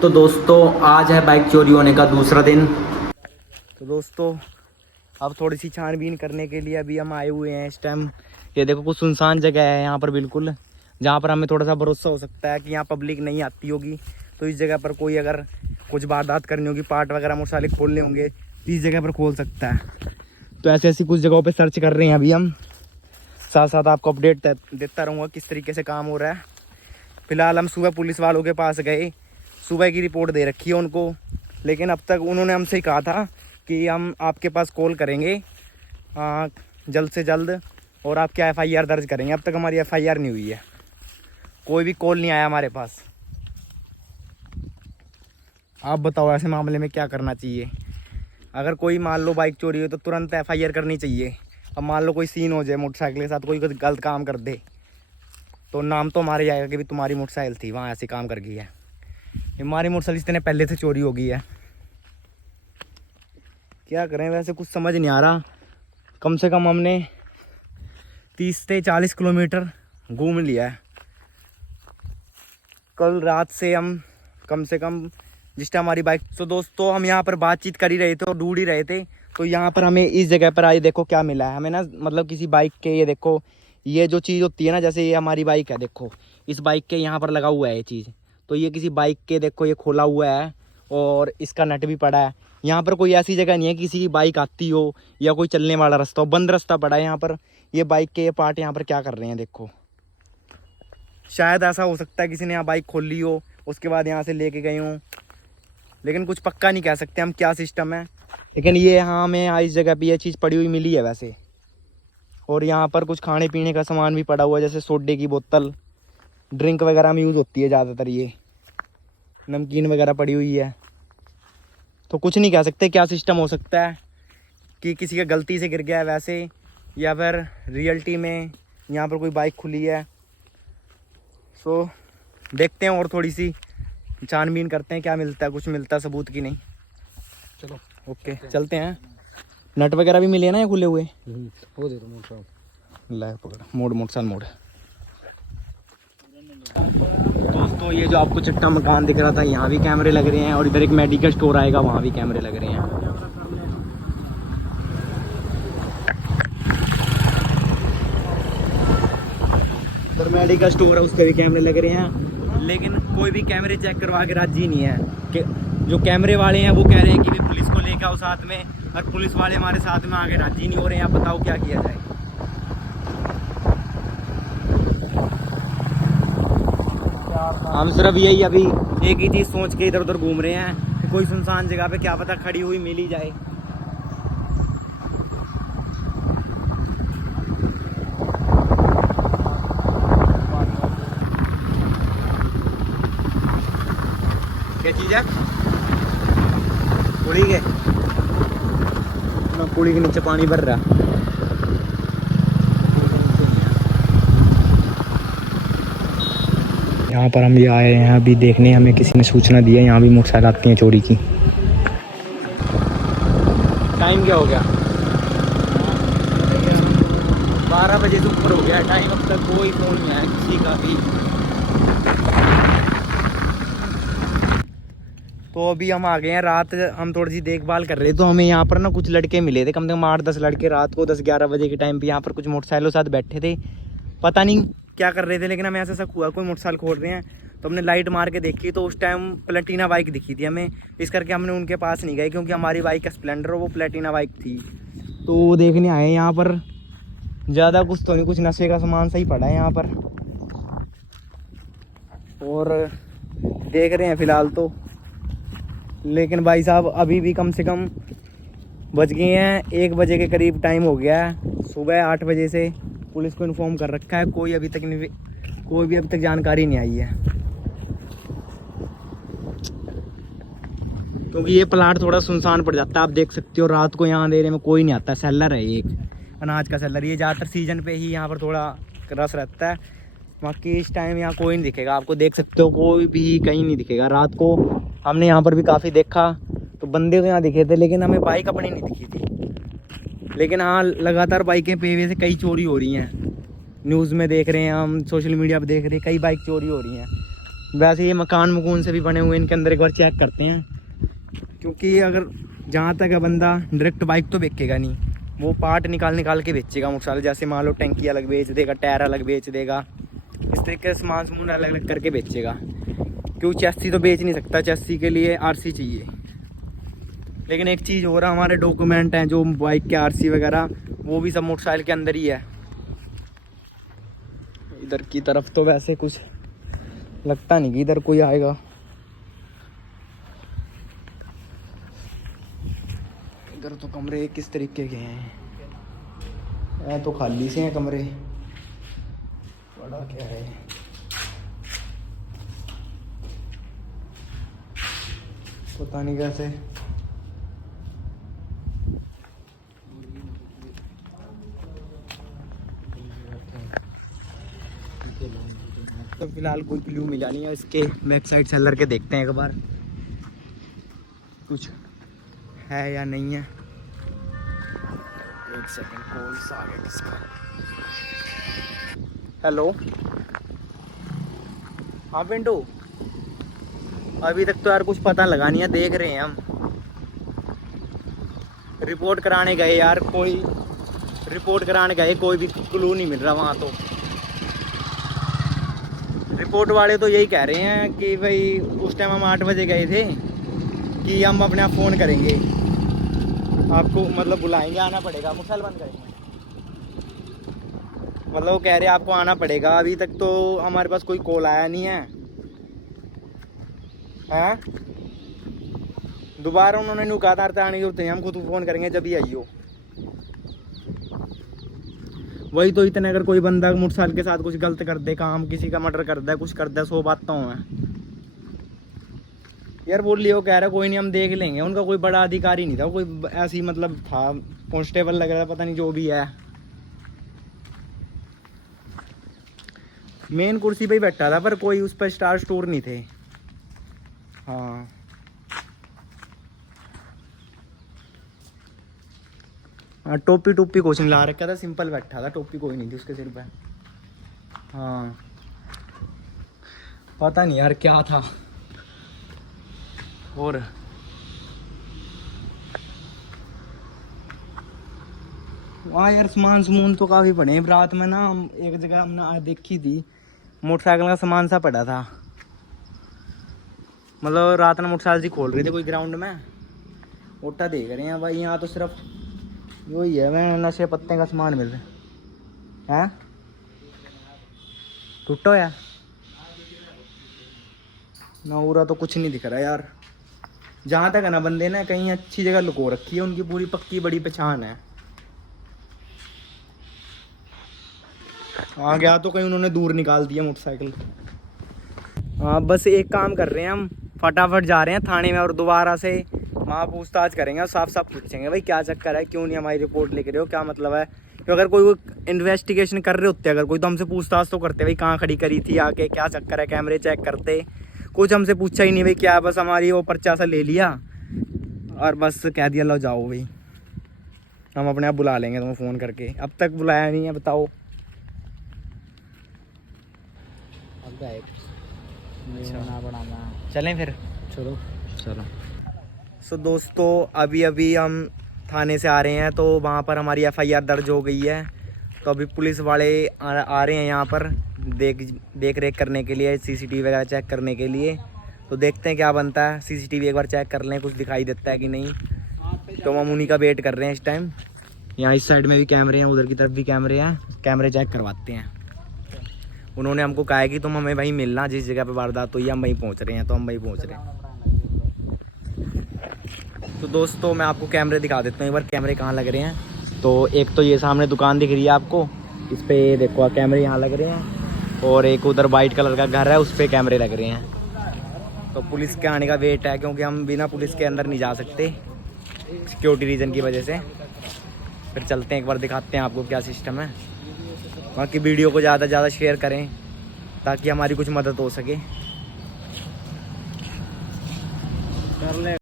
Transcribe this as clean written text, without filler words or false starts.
तो दोस्तों आज है बाइक चोरी होने का दूसरा दिन। तो दोस्तों अब थोड़ी सी छानबीन करने के लिए अभी हम आए हुए हैं इस टाइम। ये देखो कुछ सुनसान जगह है यहाँ पर बिल्कुल, जहाँ पर हमें थोड़ा सा भरोसा हो सकता है कि यहाँ पब्लिक नहीं आती होगी। तो इस जगह पर कोई अगर कुछ वारदात करनी होगी, पार्ट वगैरह मोटरसाइकिल खोलने होंगे तो इस जगह पर खोल सकता है। तो ऐसी ऐसी कुछ जगहों पर सर्च कर रहे हैं अभी हम। साथ साथ आपको अपडेट देता रहूँगा किस तरीके से काम हो रहा है। फिलहाल हम सुबह पुलिस वालों के पास गए, सुबह की रिपोर्ट दे रखी है उनको, लेकिन अब तक उन्होंने हमसे ही कहा था कि हम आपके पास कॉल करेंगे जल्द से जल्द और आपके एफआईआर दर्ज करेंगे। अब तक हमारी एफआईआर नहीं हुई है, कोई भी कॉल नहीं आया हमारे पास। आप बताओ ऐसे मामले में क्या करना चाहिए? अगर कोई मान लो बाइक चोरी हो तो तुरंत एफआईआर करनी चाहिए। अब मान लो कोई सीन हो जाए मोटरसाइकिल के साथ, कोई गलत काम कर दे तो नाम तो हमारे आएगा कि भी तुम्हारी मोटरसाइकिल थी, वहाँ ऐसे काम कर गई है। हमारी मोटरसाइकिल इतने पहले से चोरी हो गई है, क्या करें? वैसे कुछ समझ नहीं आ रहा। कम से कम हमने 30 से 40 किलोमीटर घूम लिया है। कल रात से हम कम से कम जिस टाइम हमारी बाइक, तो दोस्तों हम यहाँ पर बातचीत कर ही रहे थे और ढूंढ ही रहे थे, तो यहाँ पर हमें इस जगह पर आए देखो क्या मिला है हमें ना। मतलब किसी बाइक के, ये देखो ये जो चीज़ होती है ना, जैसे ये हमारी बाइक है, देखो इस बाइक के यहाँ पर लगा हुआ है ये चीज़। तो ये किसी बाइक के, देखो ये खोला हुआ है और इसका नट भी पड़ा है। यहाँ पर कोई ऐसी जगह नहीं है किसी की बाइक आती हो या कोई चलने वाला रास्ता हो, बंद रास्ता पड़ा है यहाँ पर। ये बाइक के ये पार्ट यहाँ पर क्या कर रहे हैं देखो। शायद ऐसा हो सकता है किसी ने यहाँ बाइक खोल ली हो, उसके बाद यहाँ से लेके गए हों, लेकिन कुछ पक्का नहीं कह सकते हम क्या सिस्टम है। लेकिन ये हाँ हमें इस जगह पर ये चीज़ पड़ी हुई मिली है वैसे। और यहाँ पर कुछ खाने पीने का सामान भी पड़ा हुआ है, जैसे सोडे की बोतल, ड्रिंक वगैरह में यूज़ होती है ज़्यादातर, ये नमकीन वगैरह पड़ी हुई है। तो कुछ नहीं कह सकते क्या सिस्टम हो सकता है, कि किसी का गलती से गिर गया है वैसे, या फिर रियलिटी में यहाँ पर कोई बाइक खुली है। सो देखते हैं और थोड़ी सी छानबीन करते हैं क्या मिलता है, कुछ मिलता है सबूत की नहीं। चलो ओके चलते हैं। नट वगैरह भी मिले ना ये खुले हुए? वो दे दो मोटरसाइकिल, ला पकड़, मोड़ मोटरसाइकिल मोड़। दोस्तों ये जो आपको चट्टा मकान दिख रहा था, यहाँ भी कैमरे लग रहे हैं, और इधर एक मेडिकल स्टोर आएगा, वहाँ भी कैमरे लग रहे हैं। इधर मेडिकल स्टोर है, उसके भी कैमरे लग रहे हैं, लेकिन कोई भी कैमरे चेक करवा के राजी नहीं है। कि जो कैमरे वाले हैं वो कह रहे हैं कि पुलिस को लेकर आओ साथ में, और पुलिस वाले हमारे साथ में आगे राजी नहीं हो रहे हैं। आप बताओ क्या किया जाए? हम सिर्फ यही अभी एक ही चीज़ सोच के इधर उधर घूम रहे हैं कि कोई सुनसान जगह पे क्या पता खड़ी हुई मिल ही जाए। क्या चीज़ है? पुड़ी के, पुड़ी के नीचे पानी भर रहा। यहाँ पर हम ये आए हैं अभी देखने, हमें किसी ने सूचना दी है यहाँ भी मोटरसाइकिल आती हैं चोरी की। टाइम क्या हो गया? 12 बजे से ऊपर हो गया टाइम, अब तक कोई फ़ोन नहीं आया किसी का भी। तो अभी हम आ गए हैं, रात हम थोड़ी सी देखभाल कर रहे, तो हमें यहाँ पर ना कुछ लड़के मिले थे, कम से कम 8-10 लड़के रात को 10-11 बजे के टाइम पे यहाँ पर कुछ मोटरसाइकिलों के साथ बैठे थे। पता नहीं क्या कर रहे थे, लेकिन हमें ऐसा शक हुआ कोई मोटरसाइकिल खोल रहे हैं। तो हमने लाइट मार के देखी तो उस टाइम प्लेटिना बाइक दिखी थी हमें, इस करके हमने उनके पास नहीं गए, क्योंकि हमारी बाइक का स्प्लेंडर और वो प्लेटिना बाइक थी। तो वो देखने आए यहाँ पर, ज़्यादा कुछ तो नहीं, कुछ नशे का सामान सही पड़ा है यहाँ पर, और देख रहे हैं फ़िलहाल तो। लेकिन भाई साहब अभी भी कम से कम बज गए हैं 1 बजे के करीब टाइम हो गया है। सुबह 8 बजे से पुलिस को इन्फॉर्म कर रखा है, कोई भी अभी तक जानकारी नहीं आई है। क्योंकि ये प्लाट थोड़ा सुनसान पड़ जाता है, आप देख सकते हो रात को यहाँ अंधेरे में कोई नहीं आता। सेलर है एक अनाज का सेलर, ये ज़्यादातर सीजन पे ही यहाँ पर थोड़ा रस रहता है, बाकी इस टाइम यहाँ कोई नहीं दिखेगा। आपको देख सकते हो कोई भी कहीं नहीं दिखेगा। रात को हमने यहाँ पर भी काफ़ी देखा तो बंदे तो यहाँ दिखे थे, लेकिन हमें बाइक अपनी नहीं दिखी थी। लेकिन हाँ लगातार बाइकें पे वे से कई चोरी हो रही हैं, न्यूज़ में देख रहे हैं हम, सोशल मीडिया पर देख रहे हैं, कई बाइक चोरी हो रही हैं। वैसे ये मकान मकून से भी बने हुए, इनके अंदर एक बार चेक करते हैं, क्योंकि अगर जहाँ तक है बंदा डायरेक्ट बाइक तो बेचेगा नहीं, वो पार्ट निकाल के बेचेगा मोटरसाइकिल। जैसे मान लो टंकी अलग बेच देगा, टायर अलग बेच देगा, इस तरीके से सामान समून अलग अलग करके बेचेगा। क्यों, चैसी तो बेच नहीं सकता, चैसी के लिए आरसी चाहिए। लेकिन एक चीज़ हो रहा, हमारे डॉक्यूमेंट हैं जो बाइक के आरसी वगैरह, वो भी सब मोटरसाइकिल के अंदर ही है। इधर की तरफ तो वैसे कुछ लगता नहीं कि इधर कोई आएगा। इधर तो कमरे किस तरीके के हैं, तो खाली से हैं कमरे, बड़ा क्या है। पता नहीं कैसे। तो फिलहाल कोई क्लू मिला नहीं है इसके बैक साइड से लड़ के देखते हैं एक बार कुछ है या नहीं है। एक सेकंड, कॉल आ गया किसका। हेलो, हाँ पिंटू, अभी तक तो यार कुछ पता लगा नहीं है, देख रहे हैं हम। रिपोर्ट कराने गए यार, कोई रिपोर्ट कराने गए, कोई भी क्लू नहीं मिल रहा वहाँ। तो रिपोर्ट वाले तो यही कह रहे हैं कि भाई उस टाइम हम 8 बजे गए थे कि हम अपने आप फ़ोन करेंगे आपको, मतलब बुलाएंगे, आना पड़ेगा। मोबाइल बंद करेंगे, मतलब वो कह रहे हैं आपको आना पड़ेगा। अभी तक तो हमारे पास कोई कॉल आया नहीं है। हाँ, दोबारा उन्होंने नु कहा था आने की जरूरत नहीं, हम खुद फ़ोन करेंगे जब ही आइयो। वही तो, इतने अगर कोई बंदा मोटरसाइकिल के साथ कुछ गलत कर दे, काम किसी का मर्डर कर दे, कुछ कर दे, 100 बात तो है यार। बोल लियो, कह रहा कोई नहीं हम देख लेंगे। उनका कोई बड़ा अधिकारी नहीं था, कोई ऐसी मतलब था, कांस्टेबल लग रहा था, पता नहीं जो भी है। मेन कुर्सी पे ही बैठा था, पर कोई उस पर स्टार स्टोर नहीं थे। हाँ, हाँ, टोपी टोपी कुछ नहीं ला रखा था, सिंपल बैठा था, टोपी कोई नहीं थी उसके सिर पे। हाँ, पता नहीं यार क्या था। और वहाँ यार सामान समून तो काफ़ी पड़े हैं। रात में ना हम एक जगह हमने देखी थी, मोटरसाइकिल का सामान सा पड़ा था। मतलब रात में मोटरसाइकिल जी खोल रहे थे कोई ग्राउंड में, ओटा देख रहे हैं भाई। यहाँ तो सिर्फ वही है, मैं नशे पत्ते का सामान मिल रहा है। टूटा या ना पूरा तो कुछ नहीं दिख रहा यार। जहाँ तक है ना, बंदे ने कहीं अच्छी जगह लुको रखी है, उनकी पूरी पक्की बड़ी पहचान है। आ गया तो कहीं उन्होंने दूर निकाल दिया मोटरसाइकिल। हाँ, बस एक काम कर रहे हैं हम, फटाफट जा रहे हैं थाने में और दोबारा से वहाँ पूछताछ करेंगे और साफ साफ पूछेंगे भाई क्या चक्कर है, क्यों नहीं हमारी रिपोर्ट लिख रहे हो, क्या मतलब है। तो अगर कोई इन्वेस्टिगेशन कर रहे होते, अगर कोई, तो हमसे पूछताछ तो करते भाई कहाँ खड़ी करी थी आके, क्या चक्कर है, कैमरे चेक करते। कुछ हमसे पूछा ही नहीं भाई, क्या बस हमारी वो पर्चा सा ले लिया और बस कह दिया लो जाओ भाई, हम अपने आप बुला लेंगे तुम्हें फ़ोन करके। अब तक बुलाया नहीं है, बताओ। चलें फिर, चलो चलो। सो दोस्तों, अभी अभी हम थाने से आ रहे हैं, तो वहाँ पर हमारी FIR दर्ज हो गई है। तो अभी पुलिस वाले आ रहे हैं यहाँ पर देख रेख करने के लिए, CCTV वगैरह चेक करने के लिए। तो देखते हैं क्या बनता है। CCTV एक बार चेक कर लें, कुछ दिखाई देता है कि नहीं। तो हम उन्हीं का वेट कर रहे हैं इस टाइम। यहाँ इस साइड में भी कैमरे हैं, उधर की तरफ भी कैमरे हैं, कैमरे चेक करवाते हैं। उन्होंने हमको कहा है कि तुम हमें वहीं मिलना, जिस जगह पे वारदात हुई है हम वहीं पहुँच रहे हैं। तो हम वहीं पहुँच रहे हैं। तो दोस्तों, मैं आपको कैमरे दिखा देता हूँ एक बार, कैमरे कहाँ लग रहे हैं। तो एक तो ये सामने दुकान दिख रही है आपको, इस पे देखो कैमरे यहाँ लग रहे हैं। और एक उधर वाइट कलर का घर है, उस पर कैमरे लग रहे हैं। तो पुलिस के आने का वेट है, क्योंकि हम बिना पुलिस के अंदर नहीं जा सकते सिक्योरिटी रीज़न की वजह से। फिर चलते हैं, एक बार दिखाते हैं आपको क्या सिस्टम है। बाकी वीडियो को ज़्यादा से ज़्यादा शेयर करें ताकि हमारी कुछ मदद हो सके।